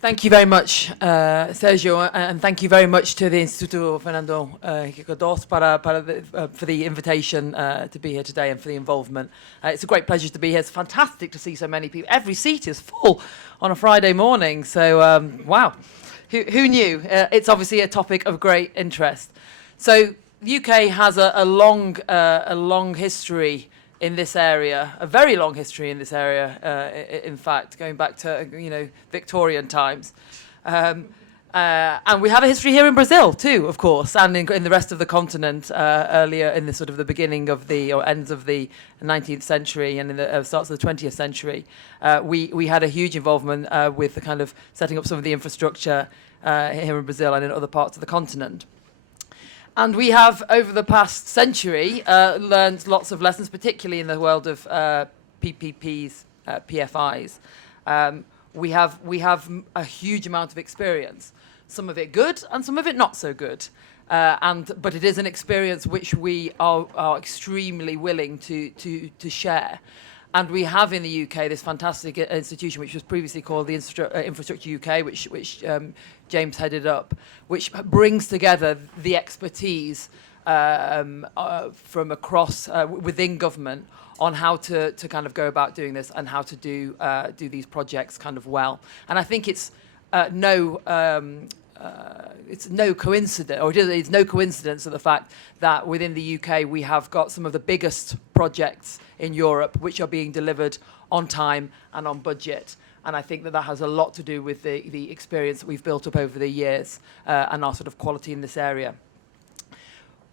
Thank you very much, Sergio, and thank you very much to the Instituto Fernando Henrique for the invitation to be here today and for the involvement. It's a great pleasure to be here. It's fantastic to see so many people. Every seat is full on a Friday morning, so wow. Who knew? It's obviously a topic of great interest. So the UK has a long history in this area, a very long history in this area, in fact, going back to, Victorian times. And we have a history here in Brazil too, of course, and in the rest of the continent, earlier in the sort of the beginning of or ends of the 19th century and in the starts of the 20th century. We had a huge involvement with the kind of setting up some of the infrastructure here in Brazil and in other parts of the continent. And we have, over the past century, learned lots of lessons, particularly in the world of PPPs, PFIs. We have a huge amount of experience, some of it good and some of it not so good. But it is an experience which we are extremely willing to share. And we have in the UK this fantastic institution, which was previously called the Infraestrutura UK, which James headed up, which brings together the expertise from across within government on how to kind of go about doing this and how to do these projects kind of well. And I think it's no coincidence, or it's no coincidence of the fact that within the UK we have got some of the biggest projects in Europe which are being delivered on time and on budget. And I think that has a lot to do with the experience that we've built up over the years and our sort of quality in this area.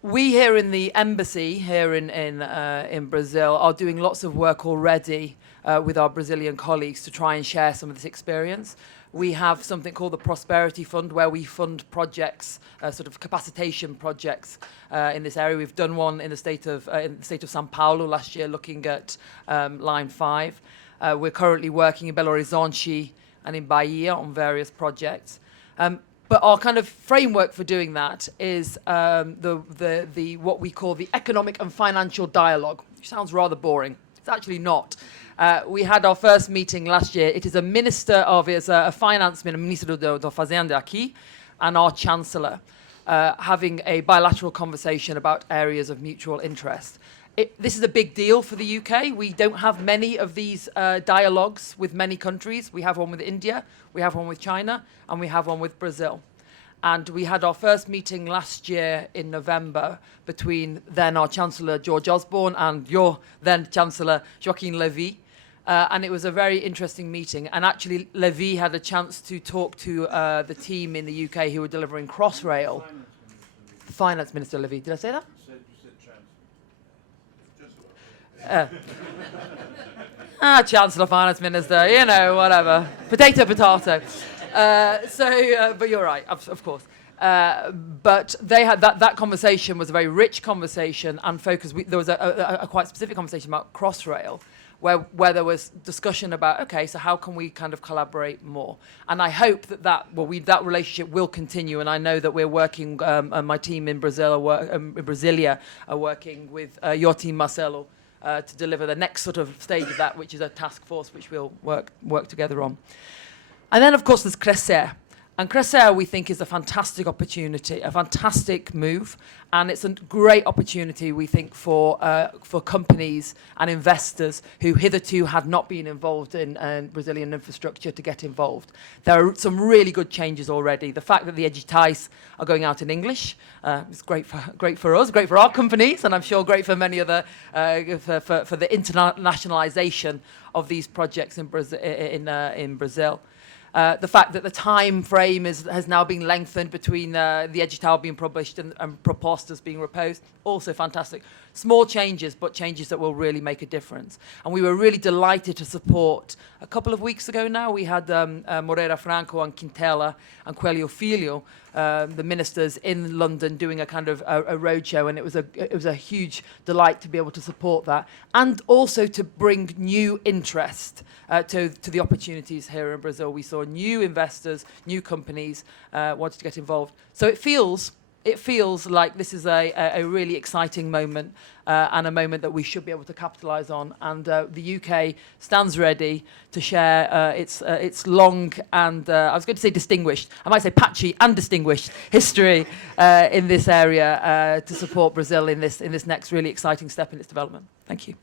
We here in the embassy here in Brazil are doing lots of work already with our Brazilian colleagues to try and share some of this experience. We have something called the Prosperity Fund, where we fund projects, sort of capacitation projects in this area. We've done one in the state of São Paulo last year, looking at Line 5. We're currently working in Belo Horizonte and in Bahia on various projects. But our kind of framework for doing that is the what we call the economic and financial dialogue, which sounds rather boring. It's actually not. We had our first meeting last year. It is a finance minister da Fazenda aqui, and our chancellor having a bilateral conversation about areas of mutual interest. This is a big deal for the UK. We don't have many of these dialogues with many countries. We have one with India, we have one with China, and we have one with Brazil. And we had our first meeting last year in November between then our Chancellor George Osborne and your then Chancellor Joaquim Levy. And it was a very interesting meeting. And actually, Levy had a chance to talk to the team in the UK who were delivering Crossrail. Finance Minister Levy. Did I say that? Chancellor, Finance Minister, whatever. Potato. But you're right, of course. But they had that conversation was a very rich conversation and focused. There was a quite specific conversation about Crossrail, where there was discussion about, okay, so how can we kind of collaborate more? And I hope that relationship will continue. And I know that we're working, and my team in Brazil, in Brasilia, are working with your team, Marcelo, to deliver the next sort of stage of that, which is a task force which we'll work together on. And then, of course, there's Crescer. And Crescer, we think, is a fantastic opportunity, a fantastic move. And it's a great opportunity, we think, for companies and investors who hitherto had not been involved in Brazilian infrastructure to get involved. There are some really good changes already. The fact that the editais are going out in English is great for us, great for our companies, and I'm sure great for many other, for the internationalization of these projects in Brazil. The fact that the time frame has now been lengthened between the edital being published and propostas being proposed, also fantastic. Small changes, but changes that will really make a difference. And we were really delighted to support. A couple of weeks ago now, we had Moreira Franco and Quintela and Coelho Filho, the ministers in London, doing a kind of a roadshow, and it was a huge delight to be able to support that, and also to bring new interest to the opportunities here in Brazil. We saw new investors, new companies wanted to get involved. So it feels it feels like this is a really exciting moment and a moment that we should be able to capitalise on. And the UK stands ready to share its long and, I was going to say distinguished, I might say patchy and distinguished history in this area to support Brazil in this next really exciting step in its development. Thank you.